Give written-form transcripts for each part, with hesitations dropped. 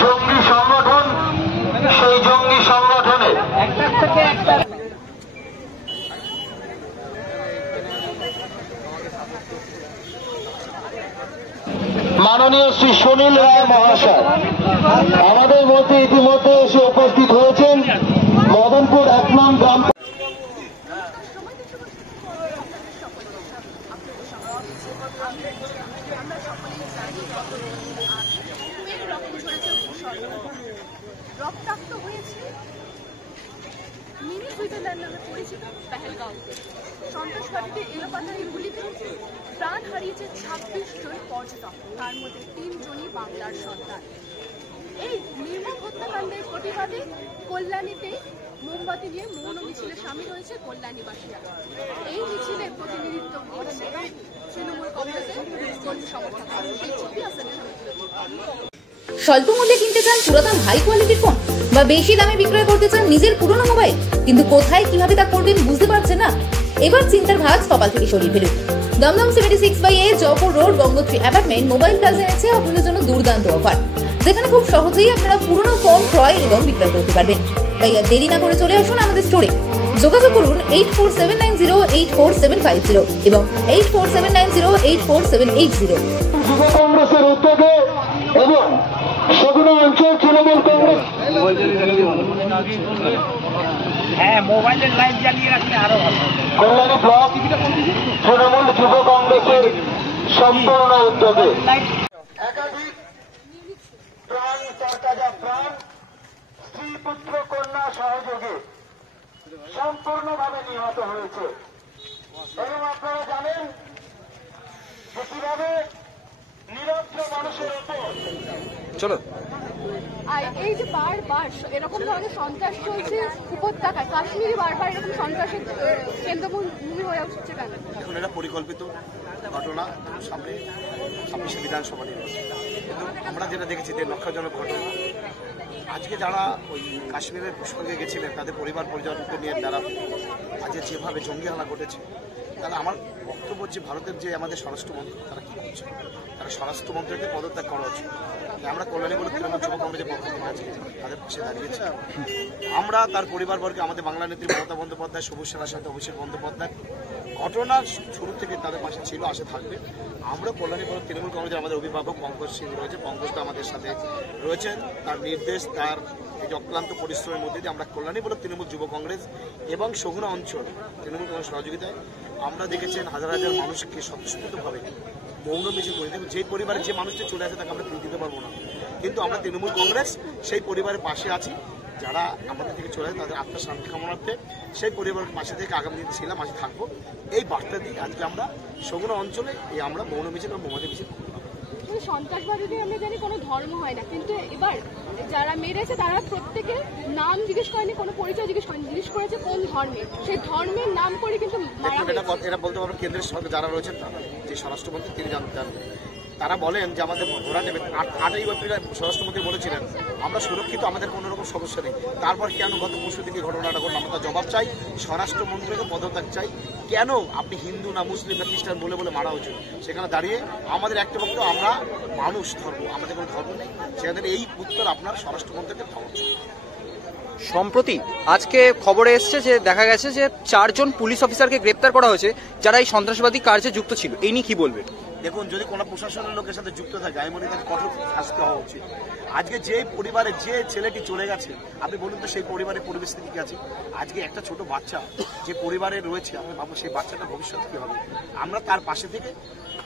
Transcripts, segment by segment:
জঙ্গি সংগঠন, সেই জঙ্গি সংগঠনে মাননীয় শ্রী সুনীল রায় মহাশয় আমাদের মধ্যে ইতিমধ্যে এসে উপস্থিত হয়েছেন। মদনপুর 1 নং গ্রাম রক্তাক্ত হয়েছে মিনি সুইজারল্যান্ড নামে পরিচিত পেহেলগাঁওতে। সন্ত্রাসবাদীদের এলোপাতাড়ি গুলিতে প্রাণ হারিয়েছে 26 জন পর্যটক, তার মধ্যে 3 জনই বাংলার সন্তান। এই নির্মম হত্যাকাণ্ডের প্রতিবাদে কল্যাণীতে মোমবাতি নিয়ে মৌন মিছিলে সামিল হয়েছে কল্যাণীবাসীরা। এই মিছিলে প্রতিনিধিত্ব করছে তৃণমূল কংগ্রেসের কর্মী সমর্থক। সেই ছবি আপনাদের সামনে তুলে ধরব। স্বল্প মূল্যে কিনতে চান পুরাতন হাই কোয়ালিটির ফোন, বা বেশি দামে বিক্রয় করতে চান নিজের পুরনো মোবাইল, কিন্তু কোথায় কিভাবে তা করবেন বুঝতে পারছেন না? এবার চিন্তার ভাঁজ কপাল থেকে সরিয়ে ফেলুন। Dum Dum 76/A Jaipur road Gangotri apartment mobile plaza এনেছে আপনাদের জন্য দুর্দান্ত অফার, যেখানে খুব সহজেই আপনারা পুরনো ফোন ক্রয় এবং বিক্রয় করতে পারবেন। তাই আর দেরি না করে চলে আসুন আমাদের স্টোরে। যোগাযোগ করুন 8479084750 এবং 8479084780। যুব কংগ্রেসের উদ্যোগে এবং সগুনা অঞ্চল তৃণমূল কংগ্রেস মোবাইলের লাইভ জ্বালিয়ে রাখলে আরো ভালো। কল্যাণী ব্লক তৃণমূল যুব কংগ্রেসের সম্পূর্ণ উদ্যোগে একাধিক প্রাণ তরতাজা প্রাণ স্ত্রী পুত্র কন্যা সহযোগে সম্পূর্ণভাবে নিহত হয়েছে। এবং আপনারা জানেন যে কিভাবে নিরস্ত্র মানুষের উপর চলো আর এই যে বারবার এরকম ধরনের সন্ত্রাস চলছে উপত্যকায়, কাশ্মীরে বারবার এরকম সন্ত্রাসের কেন্দ্রভূমি হয়ে উঠছে কেন? এখন এটা পরিকল্পিত ঘটনা, সামনে 26 বিধানসভা নির্বাচন, কিন্তু আমরা যেটা দেখেছি যে লক্ষজনক ঘটনা। আজকে যারা ওই কাশ্মীরের পুষ্করে গেছিলেন তাদের পরিবার পরিজনকে নিয়ে তারা আজকে যেভাবে জঙ্গি হামলা ঘটেছে, তাহলে আমার বক্তব্য হচ্ছে ভারতের যে আমাদের স্বরাষ্ট্রমন্ত্রী তারা কী করছে, তারা স্বরাষ্ট্রমন্ত্রীকে পদত্যাগ করা উচিত। আমরা কল্যাণীমূলক তৃণমূল যুব কংগ্রেসের পক্ষ থেকে আছি তাদের পাশে দাঁড়িয়েছি। আমরা তার পরিবারবর্গে আমাদের বাংলা নেত্রী মমতা বন্দ্যোপাধ্যায়, সবুজ সেনার সাথে অভিষেক বন্দ্যোপাধ্যায় ঘটনার শুরু থেকে তাদের পাশে ছিল, আসে থাকবে। আমরা কল্যাণীমূলক তৃণমূল কংগ্রেসের আমাদের অভিভাবক পঙ্কজ সিং রয়েছে, পঙ্কজটা আমাদের সাথে রয়েছেন। তার নির্দেশ, তার এই যে অক্লান্ত পরিশ্রমের মধ্যে দিয়ে আমরা কল্যাণীমূলক তৃণমূল যুব কংগ্রেস এবং সগুনা অঞ্চল তৃণমূল কংগ্রেস সহযোগিতায় আমরা দেখেছেন হাজার হাজার মানুষকে স্বতঃস্ফূর্তভাবে মৌন মিছিল করে দেবো। যে পরিবারে যে মানুষটা চলে আসে তাকে আমরা ফিরে দিতে পারবো না, কিন্তু আমরা তৃণমূল কংগ্রেস সেই পরিবারের পাশে আছি। যারা আমাদের থেকে চলে যায় তাদের আত্মার শান্তি কামনার্থে সেই পরিবারের পাশে থেকে আগামী দিন ছিলাম, আজকে থাকবো। এই বার্তা দিয়ে আজকে আমরা সগুনা অঞ্চলে এই আমরা মৌন মিছিল এবং মোমবাতি মিছিল। সন্ত্রাসবাদীদের আমরা জানি কোনো ধর্ম হয় না, কিন্তু এবার যারা মেরেছে তারা প্রত্যেকে নাম জিজ্ঞেস করেনি, কোনো পরিচয় জিজ্ঞেস করেনি, জিজ্ঞেস করেছে কোন ধর্মের, সেই ধর্মের নাম করে কিন্তু এটা বলতে পারবো কেন্দ্রের সরকার যারা রয়েছেন যে স্বরাষ্ট্রমন্ত্রী তিনি জানতেন, তারা বলেন যে আমাদের ঘোড়া নেবে। 8ই এপ্রিল স্বরাষ্ট্রমন্ত্রী বলেছিলেন আমরা সুরক্ষিত, আমাদের কোনো রকম সমস্যা নেই। তারপর কেন গত পরশু দিকে ঘটনাটা ঘটলো? আমরা তার জবাব চাই, স্বরাষ্ট্রমন্ত্রীকে পদত্যাগ চাই। কেন আপনি হিন্দু না মুসলিম না খ্রিস্টান বলে বলে মারা হয়েছে? সেখানে দাঁড়িয়ে আমাদের একটা বক্তব্য, আমরা মানুষ ধর্ম, আমাদের কোনো ধর্ম নেই। সেখানে এই উত্তর আপনার স্বরাষ্ট্রমন্ত্রীকে পাওয়া উচিত। সম্প্রতি আজকে খবরে এসছে যে দেখা গেছে যে 4 জন পুলিশ অফিসারকে গ্রেপ্তার করা হয়েছে যারা এই সন্ত্রাসবাদী কার্যে যুক্ত ছিল। এই নিয়ে কি বলবেন? দেখুন, যদি কোনো প্রশাসনের লোকের সাথে যুক্ত থাকে আমি মনে করি কঠোর শাস্তি হওয়া উচিত। আজকে যে পরিবারে যে ছেলেটি চলে গেছে আপনি বলুন তো সেই পরিবারের পরিবেশ কি আছে? আজকে একটা ছোট বাচ্চা যে পরিবারে রয়েছে, আমি ভাববো সেই বাচ্চাটার ভবিষ্যৎ কি হবে। আমরা তার পাশে থেকে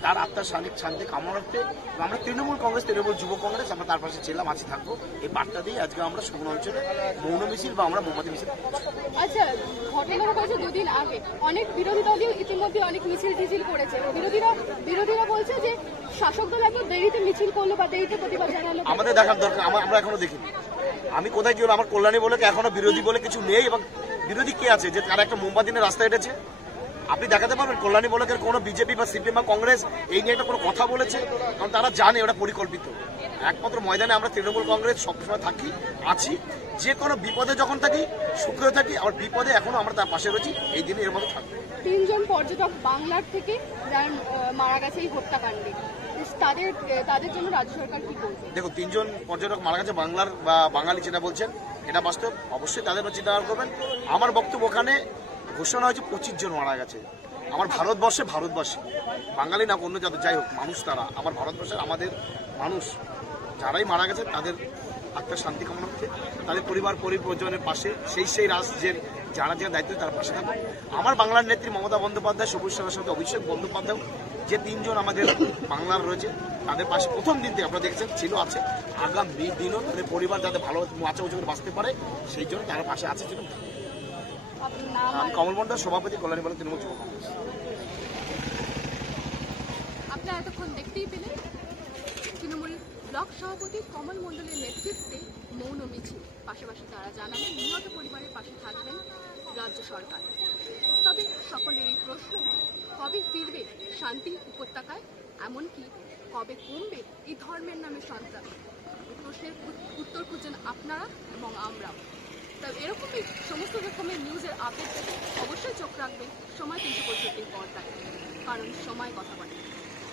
তার আত্মার শান্তি কামনার্থে আমরা তৃণমূল কংগ্রেস, তৃণমূল যুব কংগ্রেস আমরা তার পাশে ছিলাম, আছি, থাকবো। এই বার্তা দিয়ে আজকে আমরা সগুনা অঞ্চলে মৌন মিছিল বা আমরা মোমবাতি মিছিল। আচ্ছা, ঘটনা ঘটেছে 2 দিন আগে, অনেক বিরোধী দলই ইতিমধ্যে অনেক মিছিল করেছে। বিরোধীরা বলছে যে শাসক দল এত দেরিতে মিছিল করলো বা দেরিতে প্রতিবাদ জানালো। আমাদের দেখার দরকার, আমরা এখনো দেখিনি। আমি কোথায় কি হলো? আমার কল্যাণী বলে এখনো বিরোধী বলে কিছু নেই। এবং বিরোধী কে আছে যে তারা একটা মোমবাতি নিয়ে রাস্তায় হেঁটেছে? আপনি দেখাতে পারবেন কল্যাণী বলকের কোনো বিজেপি বা সিপিএম বা কংগ্রেস এই নিয়ে একটা কোনো কথা বলেছে? কারণ তারা জানে ওটা পরিকল্পিত। একমাত্র ময়দানে আমরা তৃণমূল কংগ্রেস সবসময় থাকি, আছি। যে কোনো বিপদে যখন থাকি, সুখেও থাকি, আবার বিপদে এখনো আমরা তার পাশে রয়েছি। এই দিনে এর মধ্যে থাকবো। 3 জন পর্যটক বাংলার থেকে যারা মারা গেছে এই হত্যাকাণ্ডে, তাদের জন্য রাজ্য সরকার কি করবে? দেখুন, 3 জন পর্যটক মারা গেছে বাংলার বা বাঙালি যেটা বলছেন এটা বাস্তব, অবশ্যই তাদের চিন্তা করবেন। আমার বক্তব্য ওখানে ঘোষণা হয়েছে 25 জন মারা গেছে। আমার ভারতবর্ষে ভারতবাসী, বাঙালি না অন্য জাতি, যাই হোক মানুষ তারা, আমার ভারতবর্ষের আমাদের মানুষ যারাই মারা গেছে তাদের আত্মার শান্তি কামনা হচ্ছে, তাদের পরিবার পরিজনের পাশে সেই রাজ্যের যারা যারা দায়িত্ব তার পাশে থাকবে। আমার বাংলার নেত্রী মমতা বন্দ্যোপাধ্যায়, সবুজ সেনার সাথে অভিষেক বন্দ্যোপাধ্যায়, যে 3 জন আমাদের বাংলার রয়েছে তাদের পাশে প্রথম দিন থেকে আপনারা দেখেছেন ছিল, আছে, আগামী দিনও তাদের পরিবার যাতে ভালো মাচা উঁচু করে বাঁচতে পারে সেই জন্য তারা পাশে আছে। ছিল কমল মন্ডল, সভাপতি, কল্যাণী বলে তৃণমূল যুব কংগ্রেস। আপনারা এতক্ষণ দেখতেই পেলেন তৃণমূল ব্লক সভাপতি কমল মণ্ডলের নেতৃত্বে মৌন মিছিল। পাশাপাশি তারা জানাবেন নিহত পরিবারের পাশে থাকবেন রাজ্য সরকার। তবে সকলেরই প্রশ্ন, কবে ফিরবে শান্তি উপত্যকায়, এমনকি কবে কমবে এই ধর্মের নামে সন্ত্রাস? এই প্রশ্নের উত্তর খুঁজছেন আপনারা এবং আমরাও। তবে এরকমই সমস্ত রকমের নিউজের আপডেট পেতে অবশ্যই চোখ রাখবেন সময় 365 পর্দায়, কারণ সময় কথা বলে।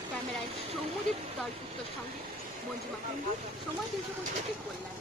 ক্যামেরায় সৌম্যদীপ তার উত্তর সঙ্গে মঞ্জিমা কুণ্ডু, সময় 365 কল্যাণ।